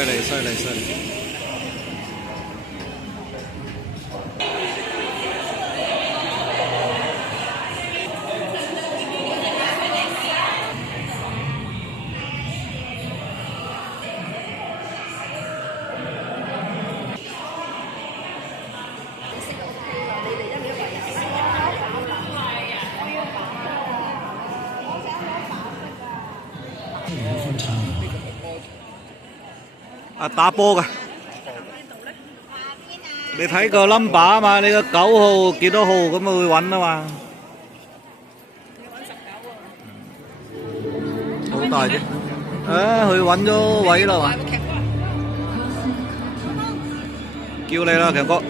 利犀利犀利。啊，打波㗎，你睇個 number 啊嘛，你個9號幾多號咁咪會揾啊嘛。好大啫，佢揾咗位啦嘛，叫你啦，強哥。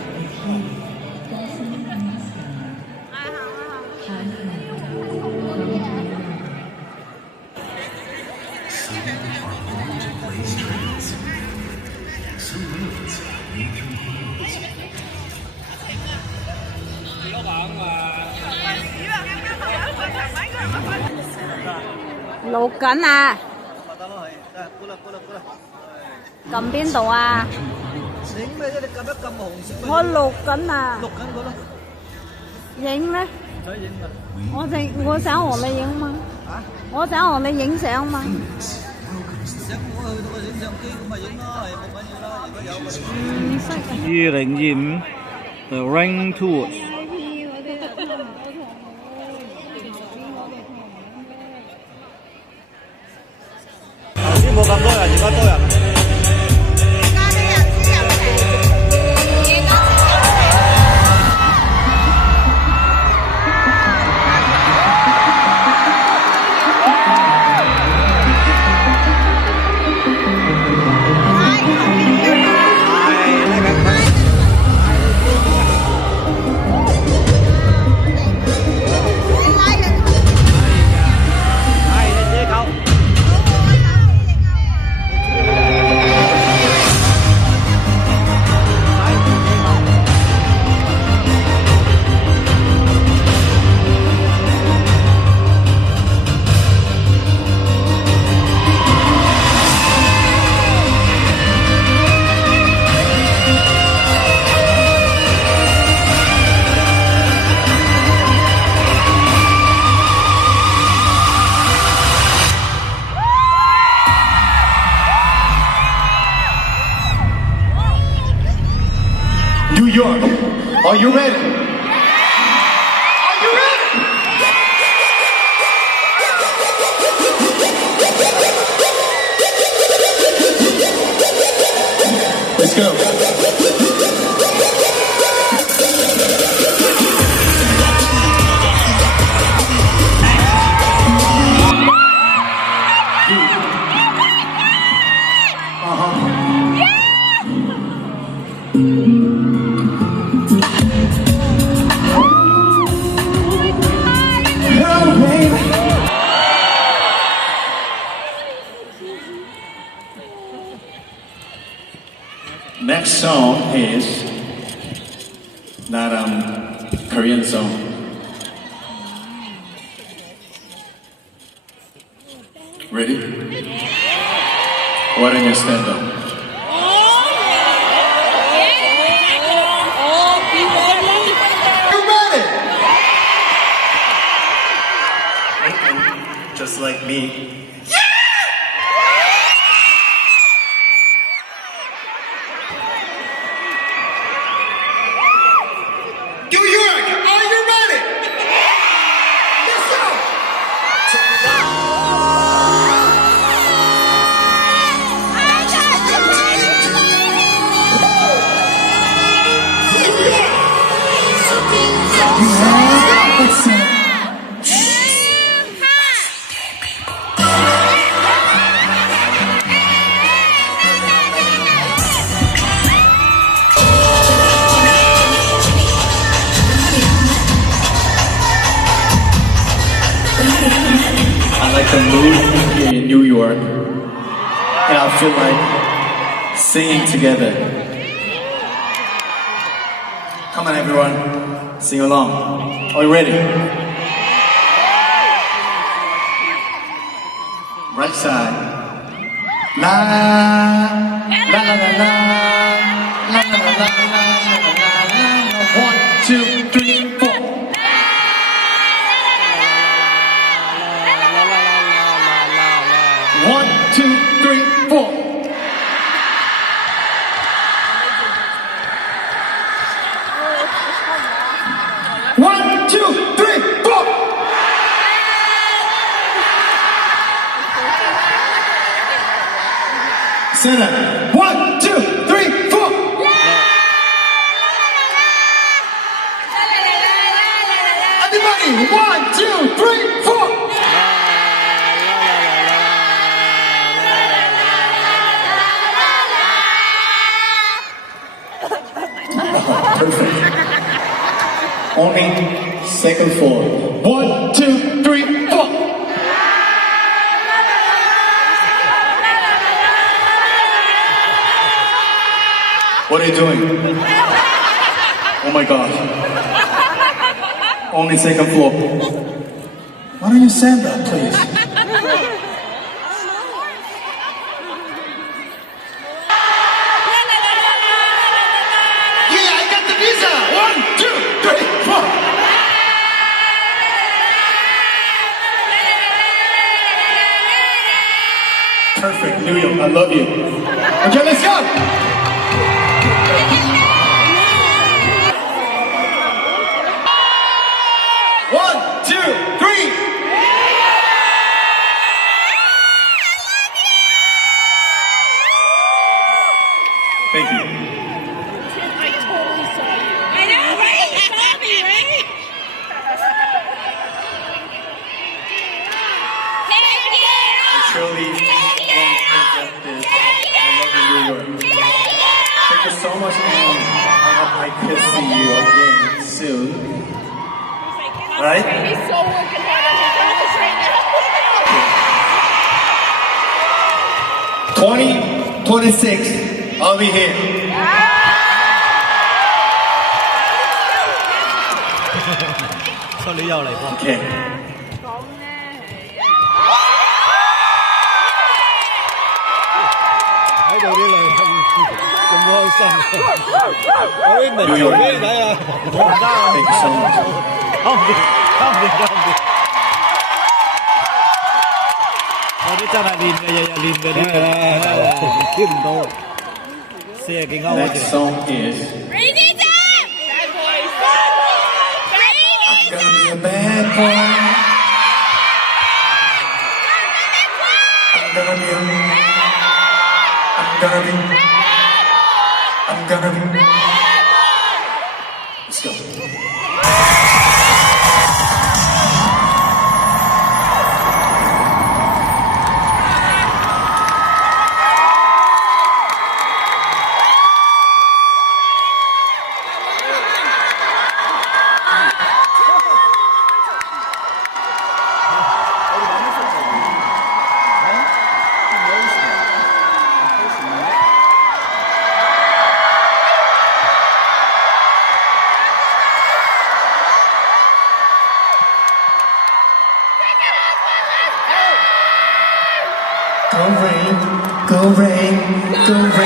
錄緊啊！撳邊度啊？影咩啫？你撳一撳紅色。我錄緊啊！錄緊佢咯。影咧？唔使影㗎。我想同你影嘛。啊？我想同你影相嘛。想我去到個影相機咁咪影咯，係冇緊要啦。如果有咪。2025 The Ring Tour。頭先冇咁多人，而家多人。New York, are you ready? Are you ready? Let's go. Next song is not Korean song. Ready? Why don't you stand up? You ready? Just like me. I like the mood here in New York, and I feel like singing together. Come on, everyone, sing along. Are you ready? Right side. La. La la la la. La la la la la la la la. 1, 2, 3, 4. 1, 2, 3, 4. 1, 2, 3, 4. Center. 1, 2, 3, 4. Everybody. 1, 2, 3, 4. Perfect. Only second floor. 1, 2, 3, 4. What are you doing? Oh my god. Only second floor. Why don't you stand up, please? Yeah, I got the visa. 1, 2, 3, 4. Perfect, New York. I love you. Okay, let's go. One, two, three. Thank you. I totally saw you. I know, right? You saw me, right? I truly won't forget this. I love you, New York. Thank you so much, and I hope I could see you again soon. Right? He's so working hard on his office right now. 2026, I'll be here. Okay. 喺度啲女咁開心，我啲明做俾你睇啊！唔得啊！ Thank you so much. 搞唔掂，搞唔掂，搞唔掂！我啲真係練嘅，日日練嗰啲，跳唔到，40幾歐 Next song is Crazy time! Bad boys! Bad boys! Gonna be a bad boy. I'm gonna be. Let's go. Go rain, go rain, go rain.